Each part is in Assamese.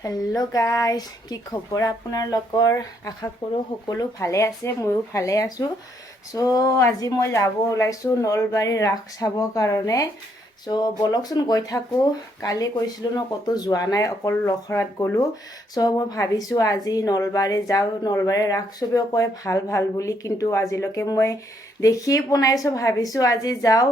হেল্ল' গাইজ, কি খবৰ আপোনালোকৰ? আশা কৰোঁ সকলো ভালে আছে, ময়ো ভালে আছোঁ। চ' আজি মই যাব ওলাইছোঁ নলবাৰী ৰাস চাবৰ কাৰণে। চ' ব'লকচোন গৈ থাকোঁ। কালি কৈছিলোঁ ন ক'তো যোৱা নাই, অকল লখৰাত গ'লোঁ। চ' মই ভাবিছোঁ আজি নলবাৰী যাওঁ, নলবাৰীৰ ৰাস চবেও কয় ভাল ভাল বুলি, কিন্তু আজিলৈকে মই দেখিয়ে পোৱা নাই। চ' ভাবিছোঁ আজি যাওঁ।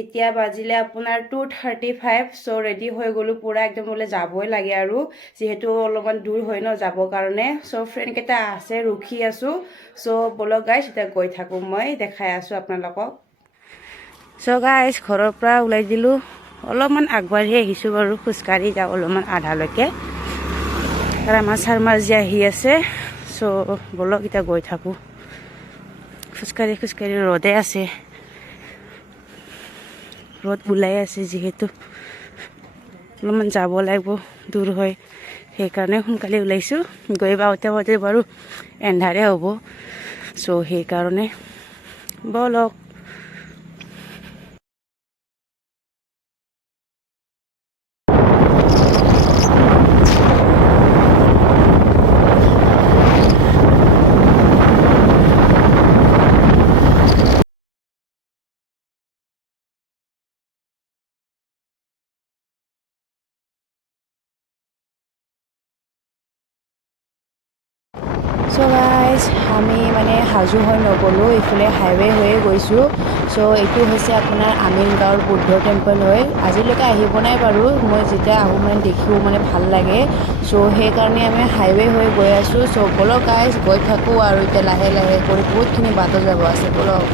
এতিয়া বাজিলে আপোনাৰ 2:35। চ' ৰেডি হৈ গ'লোঁ পূৰা, একদম বোলে যাবই লাগে আৰু যিহেতু অলপমান দূৰ হয় ন যাবৰ কাৰণে। চ' ফ্ৰেণ্ডকেইটা আছে, ৰখি আছোঁ। চ' ব'লক গাইজ, এতিয়া গৈ থাকোঁ, মই দেখাই আছোঁ আপোনালোকক। চ' গাইজ, ঘৰৰ পৰা ওলাই দিলোঁ, অলপমান আগবাঢ়ি আহিছোঁ বাৰু, খোজকাঢ়ি যাওঁ অলপমান আধালৈকে। আৰু আমাৰ চাৰমাজি আহি আছে। চ' ব'লক এতিয়া গৈ থাকোঁ, খোজকাঢ়ি খোজকাঢ়ি। ৰ'দে আছে, ৰ'দ ওলাই আছে যিহেতু অলপমান যাব লাগিব, দূৰ হয়, সেইকাৰণে সোনকালে ওলাইছোঁ। গৈ পাওঁতে বাৰু এন্ধাৰে হ'ব। চ' সেইকাৰণে ব'লক। চ' গাইজ, আমি মানে হাজো হৈ নগ'লোঁ, এইফালে হাইৱে হৈয়ে গৈছোঁ। চ' এইটো হৈছে আপোনাৰ আমিন গাঁৱৰ বুদ্ধ টেম্পল হয়। আজিলৈকে আহি পোৱা নাই বাৰু, মই যেতিয়া আহোঁ মানে দেখোঁ, মানে ভাল লাগে। চ' সেইকাৰণে আমি হাইৱে হৈ গৈ আছোঁ। চ' ব'লক গাইজ, গৈ থাকোঁ আৰু এতিয়া লাহে লাহে কৰি বহুতখিনি বাটত যাব আছে, ব'লক।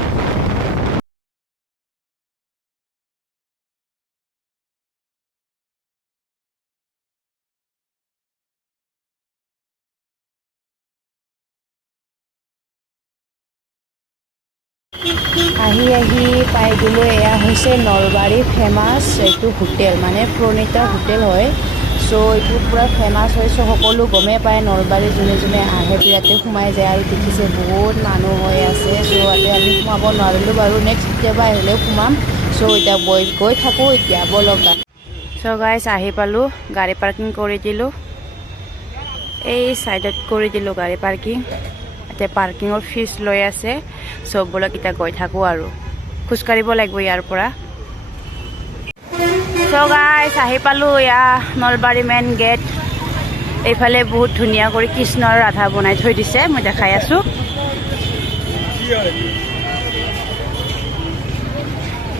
আহি পাই গ'লোঁ। এয়া হৈছে নলবাৰী ফেমাছ এইটো হোটেল, মানে প্ৰণীতা হোটেল হয়। চ' এইটো পূৰা ফেমাছ হয়। চ' সকলো গমেই পায়, নলবাৰী যোনে যোনে আহে ইয়াতে সোমাই যায়। আৰু দেখিছে বহুত মানুহ হৈ আছে। চ' ইয়াতে আমি সোমাব নোৱাৰিলোঁ বাৰু, নেক্সট কেতিয়াবা আহিলেও সোমাম। চ' এতিয়া গৈ থাকোঁ, এতিয়া ব'লক। চ' গাইজ, আহি পালোঁ, গাড়ী পাৰ্কিং কৰি দিলোঁ, এই চাইডত কৰি দিলোঁ গাড়ী পাৰ্কিং। এতিয়া পাৰ্কিঙৰ ফিজ লৈ আছে। চ' ব'লক এতিয়া গৈ থাকোঁ আৰু খোজকাঢ়িব লাগিব ইয়াৰ পৰা। চ' গাইজ, আহি পালোঁ, এয়া নলবাৰী মেইন গেট। এইফালে বহুত ধুনীয়া কৰি কৃষ্ণ আৰু ৰাধা বনাই থৈ দিছে, মই দেখাই আছোঁ।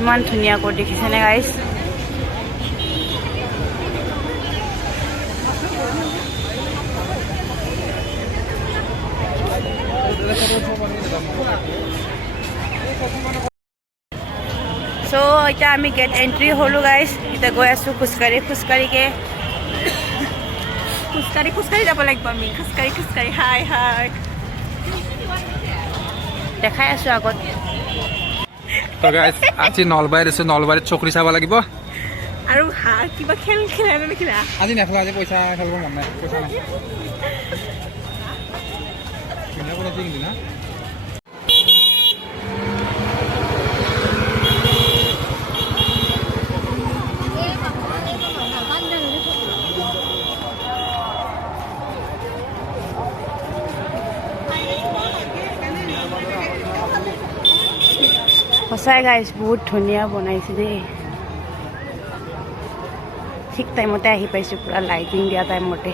ইমান ধুনীয়া কৰি দেখিছেনে গাইজ? চ' এতিয়া আমি গেট এণ্ট্ৰি হ'লোঁ গাইজ। এতিয়া গৈ আছোঁ খোজকাঢ়ি খোজকাঢ়ি যাব লাগিব আমি, খোজকাঢ়ি। হাই দেখাই আছোঁ আগত। তো গাইজ, আজি নলবাৰীত আছোঁ, নলবাৰীত চকৰি চাব লাগিব। আৰু কিবা খেল খেলা নেখিলা? আজি নেখেলা, আজি পইচা খেলিব মন নাই, পইচা নাই। না সঁচাই গাইজ, বহুত ধুনীয়া বনাইছে দেই। ঠিক টাইমতে আহি পাইছোঁ, পূৰা লাইটিং দিয়া টাইমতে।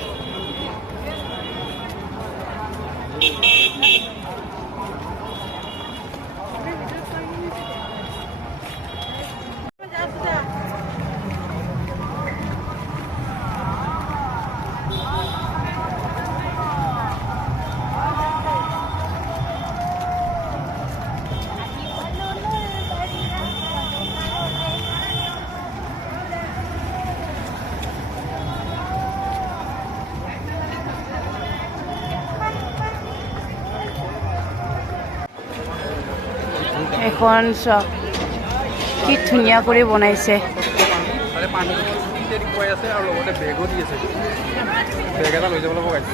এখন চক কি ধুনীয়া কৰি বনাইছে। পানী খুৱাই আছে আৰু লগতে বেগো দি আছে। বেগ এটা লৈ যাব লাগিব গাইজ।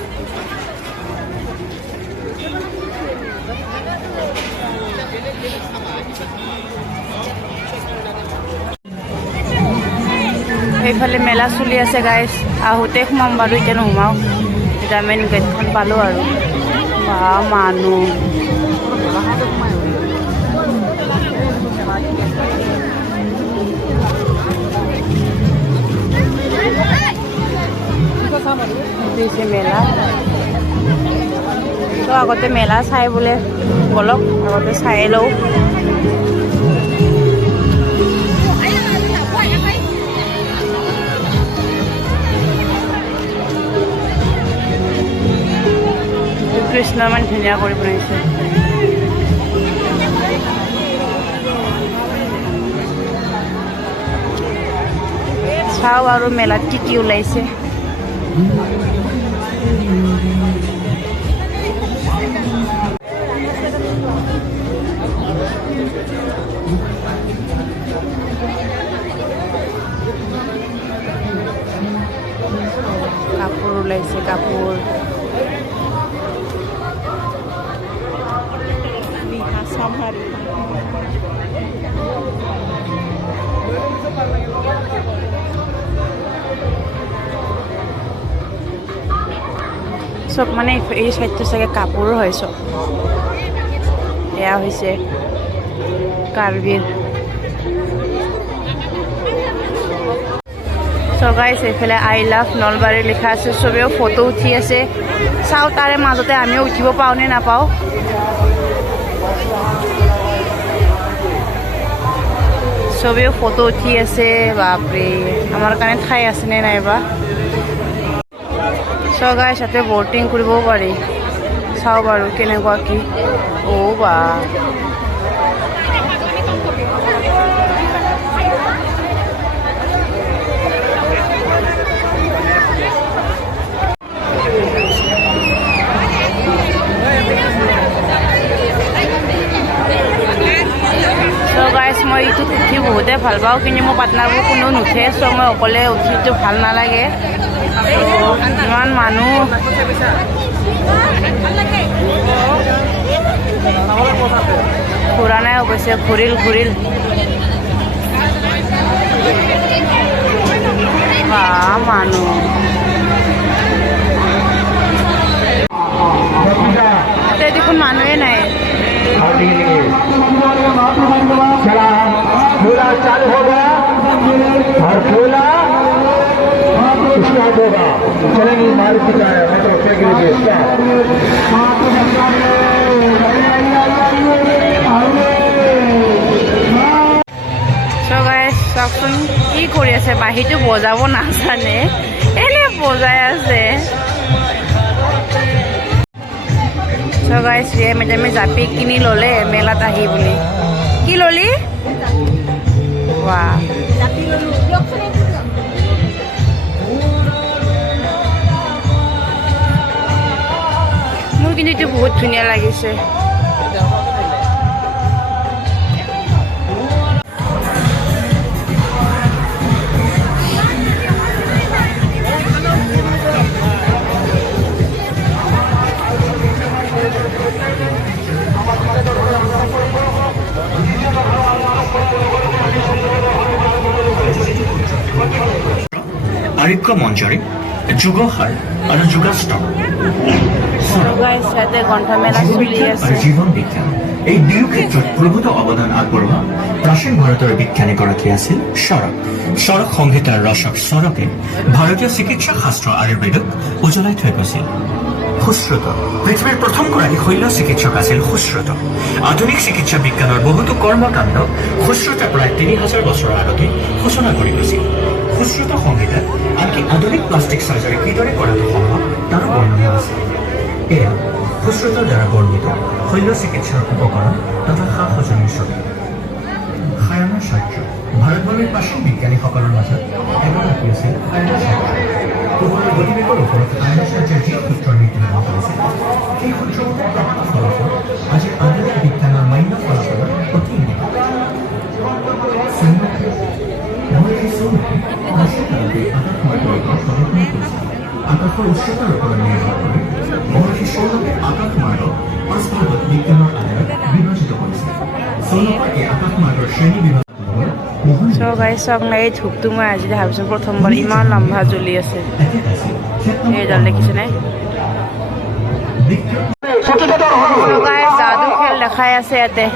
এইফালে মেলা চলি আছে গাইজ আহোঁতে সোমাম বাৰু এতিয়া নোসোমাওঁ এতিয়া মেইন গেটখন পালোঁ আৰু বা মানুহ দিছে মেলা তো আগতে মেলা চাই বোলে বলক আগতে চাই লওঁ কৃষ্ণ ইমান ধুনীয়া কৰি বনাইছে চাওঁ আৰু মেলাত কি কি ওলাইছে কাপোৰ ওলাইছে কাপোৰ চব মানে এই চাইডটো চাগে কাপোৰ হয় চব এয়া হৈছে কাৰ্বিৰ গাইজ এইফালে আই লাভ নলবাৰী লিখা আছে চবেও ফটো উঠি আছে চাওঁ তাৰে মাজতে আমিও উঠিব পাওঁ নে নাপাওঁ চবেও ফটো উঠি আছে বাপৰে আমাৰ কাৰণে ঠাই আছে নে নাইবা গাইজ ইয়াতে ব'টিং কৰিবও পাৰি চাওঁ বাৰু কেনেকুৱা কি বা মই এইটোত উঠি বহুতে ভাল পাওঁ কিন্তু মোৰ পাৰ্টনাৰবোৰ কোনো নুঠে চ' মই অকলে উঠিটো ভাল নালাগে ইমান মানুহ ঘূৰা নাই অৱশ্যে ঘূৰিল মানুহ দেখোন মানুহে নাই चला झूला चालू होगा और झूला स्टार्ट होगा चलेंगी मारुति का मेट्रो के लिए চাওকচোন কি কৰি আছে বাঁহীটো বজাব নাজানে এনে বজাই আছে গাইজ মেডামে জাপি কিনি ল'লে মেলাত আহি বুলি কি ল'লি মোৰ কিন্তু এইটো বহুত ধুনীয়া লাগিছে আৰোগ্য মঞ্জৰী যুগহাৰ আৰু যুগাষ্টম আৰু জীৱন বিজ্ঞান এই দুয়ো ক্ষেত্ৰত প্ৰভূত অৱদান আগবঢ়োৱা প্ৰাচীন ভাৰতৰ বিজ্ঞানীগৰাকী আছিল চৰক সংহিতাৰ ৰচক চৰকে ভাৰতীয় চিকিৎসা শাস্ত্ৰ আয়ুৰ্বেদক উজ্বলাই থৈ গৈছিল সুশ্ৰুত পৃথিৱীৰ প্ৰথমগৰাকী শৈল্য চিকিৎসক আছিল সুশ্ৰুত আধুনিক চিকিৎসা বিজ্ঞানৰ বহুতো কৰ্মকাণ্ড সুশ্ৰুতে প্ৰায় ৩,০০০ বছৰৰ আগতে সূচনা কৰি গৈছিল সুশ্ৰুত সংহিতাত আনকি আধুনিক প্লাষ্টিক চাৰ্জাৰী কিদৰে কৰাটো সম্ভৱ তাৰো বৰ্ণনা আছে এয়া সুশ্ৰুতৰ দ্বাৰা বৰ্ণিত শৈল্য চিকিৎসাৰ উপকৰণ তথা সা সঁজুলিৰ ছবি সায়নাচাৰ্য ভাৰতবৰ্ষৰ প্ৰাচীন বিজ্ঞানীসকলৰ মাজত এগৰাকী আছিল সায়নাচাৰ্য পোহৰৰ গতিবেগৰ ওপৰত সায়নাচাৰ্যৰ যি সূত্ৰৰ নীতি লাভ কৰিছিল সেই সূত্ৰমতে প্ৰাপ্ত ফলাফল আজিৰ আধুনিক বিজ্ঞানৰ মান্য ফলাফলৰ অতি নিকট আকাশৰ উচ্চতাৰ ওপৰত নিৰ্ভৰ কৰি মহৰ্ষি সৌনকে আকাশমাৰ্গক 5 ভাগত বিজ্ঞানৰ আধাৰত বিভাজিত কৰিছিল সৌনকৰ এই আকাশমাৰ্গৰ শ্ৰেণী বিভাগ চ' গাইজ চাওক না এই ধূপটো মই আজি ভাবিছোঁ প্ৰথমবাৰ ইমান লম্বা জ্বলি আছে এইডাল দেখিছেনে চ' গাইজ যাদু খেল দেখাই আছে ইয়াতে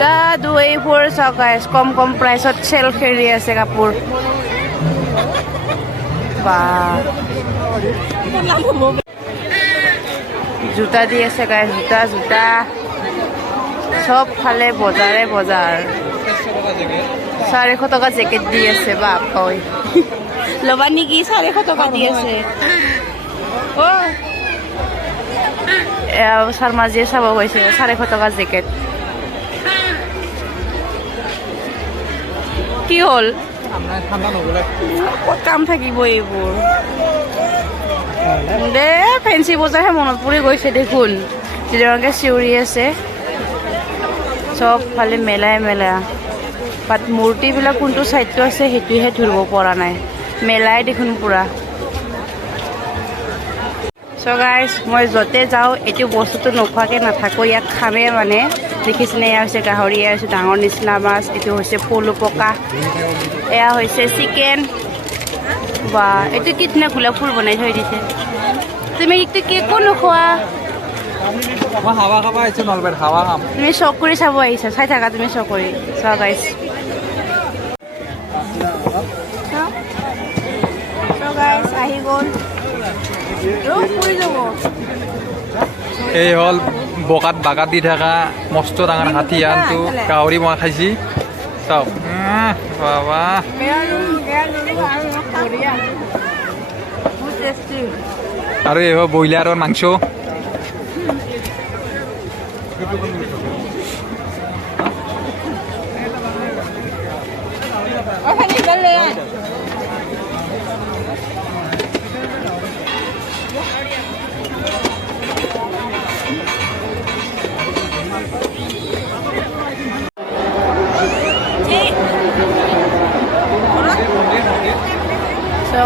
যাদু এইবোৰ চাওক গাইজ কম কম প্ৰাইচত চেল খেলি আছে কাপোৰ বা জোতা দি আছে গাইজ জোতা চব ফালে বজাৰে বজাৰ 400 টকা জেকেট দি আছে বাপ ঐ ল'বা নেকি 400 টকা দি আছে শৰ্মাজীয়ে চাব গৈছে 400 টকা জেকেট কি হ'ল ক'ত কাম থাকিব এইবোৰ দে ফেঞ্চি বজাৰহে মনত পৰি গৈছে দেখোন যিদৰে চিঞৰি আছে চব ফালে মেলাই বাট মূৰ্তিবিলাক কোনটো চাইডটো আছে সেইটোহে ধৰিব পৰা নাই মেলাই দেখোন পুৰা চ' গাইজ মই য'তে যাওঁ এইটো বস্তুটো নোখোৱাকৈ নাথাকোঁ ইয়াত খামেই মানে দেখিছেনে এয়া হৈছে গাহৰি এয়া হৈছে ডাঙৰ নিচিনা মাছ এইটো হৈছে পলু পকা এয়া হৈছে চিকেন বা এইটো কি ধুনীয়া গোলাপ ফুল বনাই থৈ দিছে তুমি এইটো কেকো নোখোৱা হাৱা খাব আহিছোঁ নলবাৰীত হাৱা খাম তুমি চক কৰি চাব আহিছা চাই থাকা তুমি চক কৰি চোৱা গাইজ আহি গ'ল এই হ'ল বোকাত বাগাত দি থকা মস্ত ডাঙৰ হাতী আনটো গাহৰি মই খাইছি চাওক বাবা আৰু এই হ'ল ব্ৰইলাৰৰ মাংস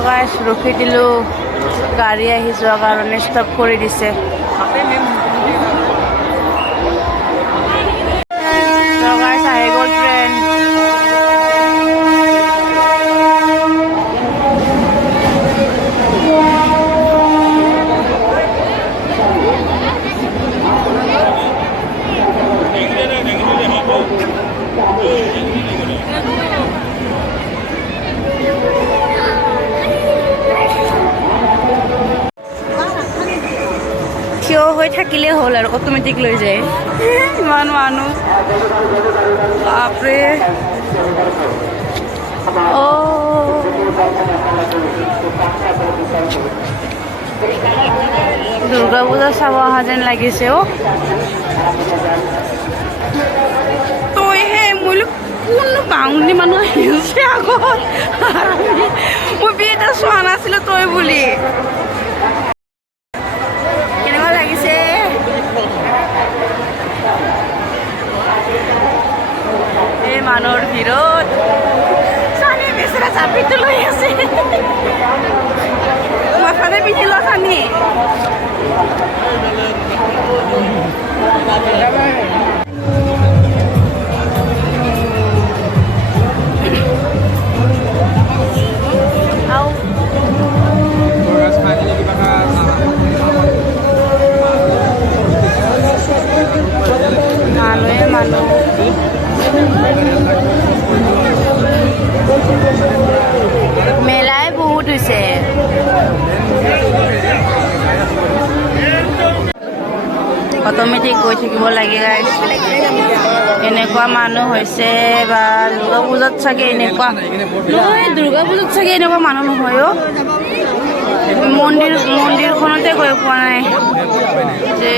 গাইজ ৰখি দিলোঁ গাড়ী আহি যোৱাৰ কাৰণে ষ্টপ কৰি দিছে গাইজ আহি গ'ল ট্ৰেইন থিয় হৈ থাকিলে হ'ল আৰু অট'মেটিক লৈ যায় ইমান মানুহ বাপৰে দুৰ্গা পূজা চাব অহা যেন লাগিছে তইহে মই কোন বাঙুলি মানুহ আহিছে আগত মই বিয়েটা চোৱা নাছিলোঁ তই বুলি মানুহৰ ভিৰত চানি বেচেৰা চাপিটো লৈ আছে মাথাতে পিন্ধি লোৱা চানি মেলাই বহুত হৈছে অট'মেটিক গৈ থাকিব লাগে গাইজ এনেকুৱা মানুহ হৈছে বা দুৰ্গা পূজাত চাগে এনেকুৱা নহয় দুৰ্গা পূজাত চাগে এনেকুৱা মানুহ নহয় মন্দিৰখনতে গৈ পোৱা নাই যে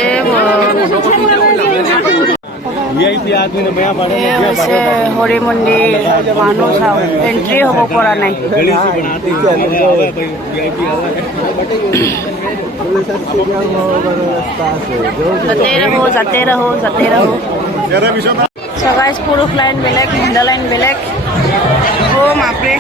হৰি মন্দিৰ মানুহ চাওঁ এণ্ট্ৰি হ'ব পৰা নাই যাতে ৰহো গাইজ পুৰুষ লাইন বেলেগ মহিলা লাইন বেলেগ মাপৰে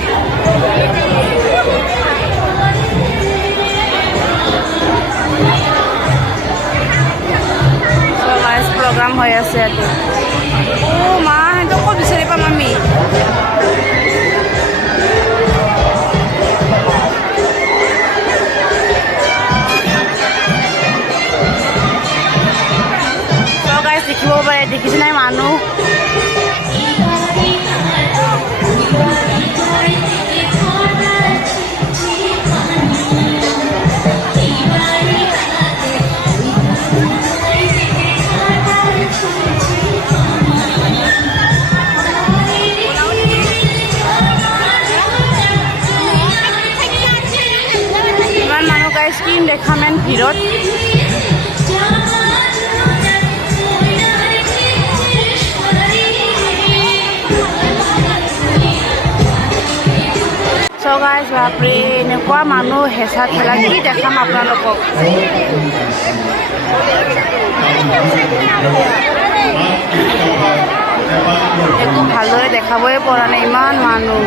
প্ৰগ্ৰাম হৈ আছে ইয়াতে মা সিহঁতক ক'ত বিচাৰি পাম আমি দেখিব পাৰে দেখিছে নাই মানুহ ইমান মানুহ গাইছ কি দেখাম এন ভিৰত গাইজ বাপৰে এনেকুৱা মানুহ হেঁচা ঠেলা কি দেখাম আপোনালোকক একো ভালদৰে দেখাবই পৰা নাই ইমান মানুহ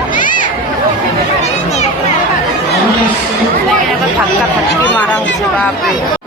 এনেকৈ ধাক্কা ধাক্কি মাৰা হৈছে বাপৰে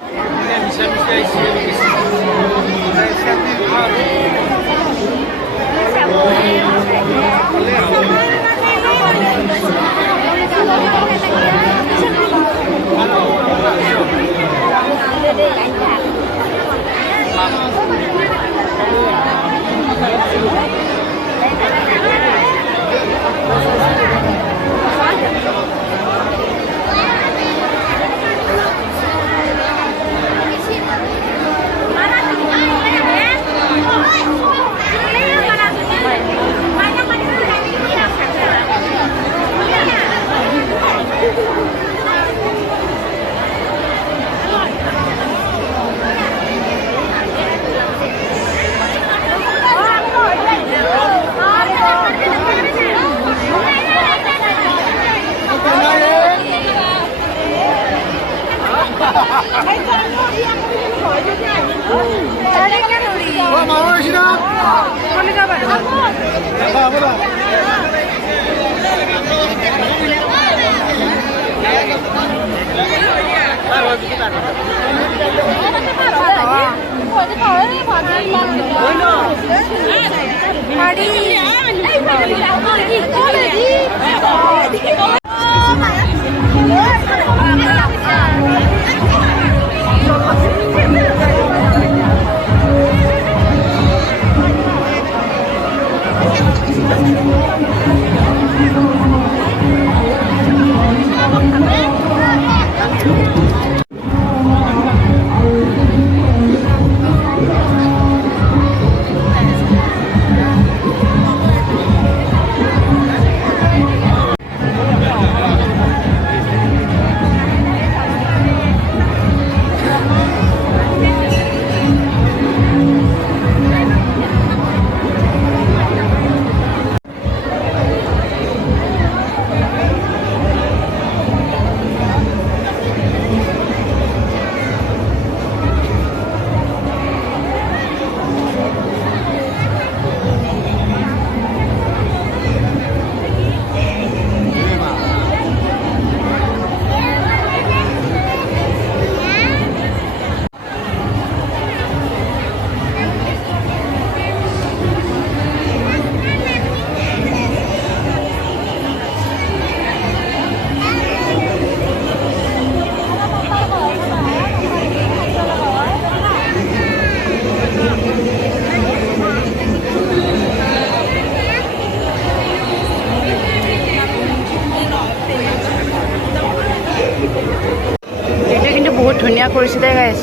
ধুনীয়া কৰিছে দে গাইছ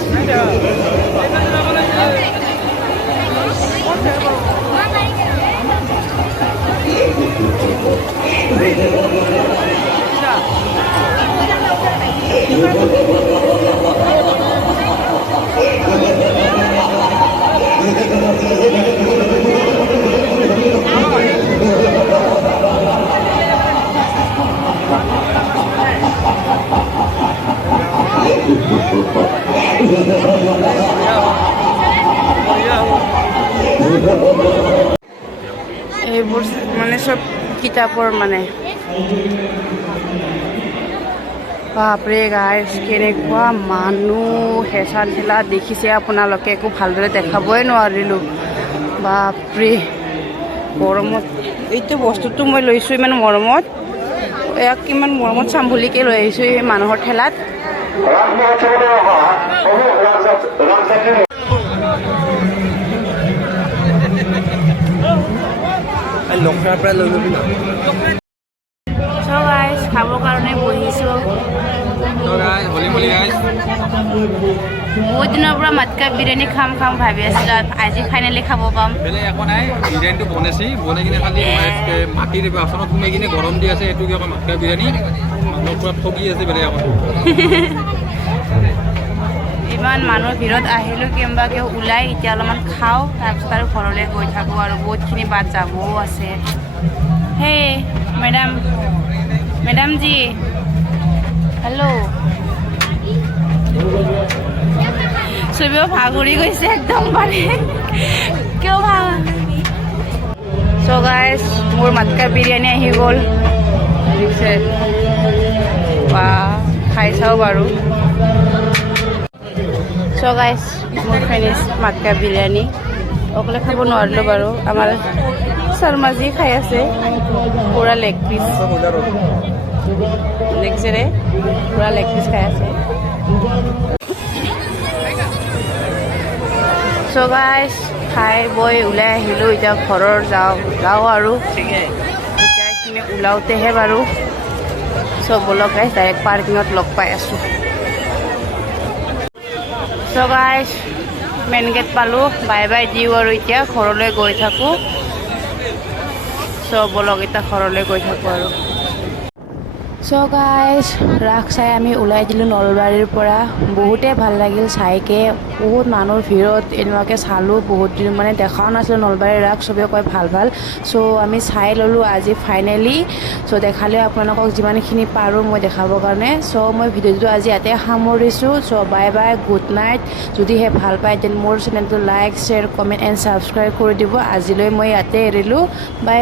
এইবোৰ মানে সব কিতাপৰ মানে বাপৰে গাইছ কেনেকুৱা মানুহ হেঁচা ঠেলা দেখিছে আপোনালোকে একো ভালদৰে দেখাবই নোৱাৰিলোঁ বাপৰে গৰমত এইটো বস্তুটো মই লৈছোঁ ইমান মৰমত ইয়াক কিমান মৰমত চাম বুলিকৈ লৈ আহিছোঁ এই মানুহৰ ঠেলাত চ' গাইছ খাবৰ কাৰণে বহিছোঁ বহুত দিনৰ পৰা মাটকা বিৰিয়ানী খাম ভাবি আছিলোঁ আজি ফাইনেলি খাব পাম বেলেগ একো নাই বিৰিয়ানীটো বনাইছি বনাই কিনে খালি মাটিৰ বাচনত সোমাই কিনে গৰম দি আছে এইটো কি অকল মাটকা বিৰিয়ানী মানুহৰ পৰা ঠগি আছে বেলেগ একো ইমান মানুহৰ ভিৰত আহিলোঁ কেম্বাকে ওলাই এতিয়া অলপমান খাওঁ তাৰপিছত আৰু ঘৰলৈ গৈ থাকোঁ আৰু বহুতখিনি বাট যাবও আছে হে মেডাম জি হেল্ল' চবেও ভাগৰি গৈছে একদম মানে কিয় চ' গাইছ মোৰ মাটকা বিৰিয়ানী আহি গ'ল দেখিছে বা খাই চাওঁ বাৰু চ' গাইছ মোৰ ফিনিছ মাটকা বিৰিয়ানী অকলে খাব নোৱাৰিলোঁ বাৰু আমাৰ শৰ্মাজী খাই আছে পূৰা লেগ পিচ দেখিছেনে পূৰা লেগ পিচ খাই আছে চ' গাইছ খাই বৈ ওলাই আহিলোঁ এতিয়া ঘৰৰ যাওঁ আৰু এতিয়া এইখিনি ওলাওঁতেহে বাৰু চ' ব'লক গাইছ ডাইৰেক্ট পাৰ্কিঙত লগ পাই আছোঁ চ' গাইছ মেইন গেট পালোঁ বাই বাই দিওঁ আৰু এতিয়া ঘৰলৈ গৈ থাকোঁ চ' ব'লক এতিয়া ঘৰলৈ গৈ থাকোঁ আৰু চ' গাইছ ৰাস চাই আমি ওলাই দিলোঁ নলবাৰীৰ পৰা বহুতেই ভাল লাগিল চাইকে বহুত মানুহৰ ভিৰত এনেকুৱাকৈ চালোঁ বহুত দিন মানে দেখাও নাছিলোঁ নলবাৰীৰ ৰাস চবেই কয় ভাল চ' আমি চাই ল'লোঁ আজি ফাইনেলি চ' দেখালে আপোনালোকক যিমানখিনি পাৰোঁ মই দেখাবৰ কাৰণে চ' মই ভিডিঅ'টো আজি ইয়াতে সামৰিছোঁ চ' বাই বাই গুড নাইট যদিহে ভাল পায় দেন মোৰ চেনেলটো like share comment and subscribe কৰি দিব আজিলৈ মই ইয়াতে এৰিলোঁ বাই বাই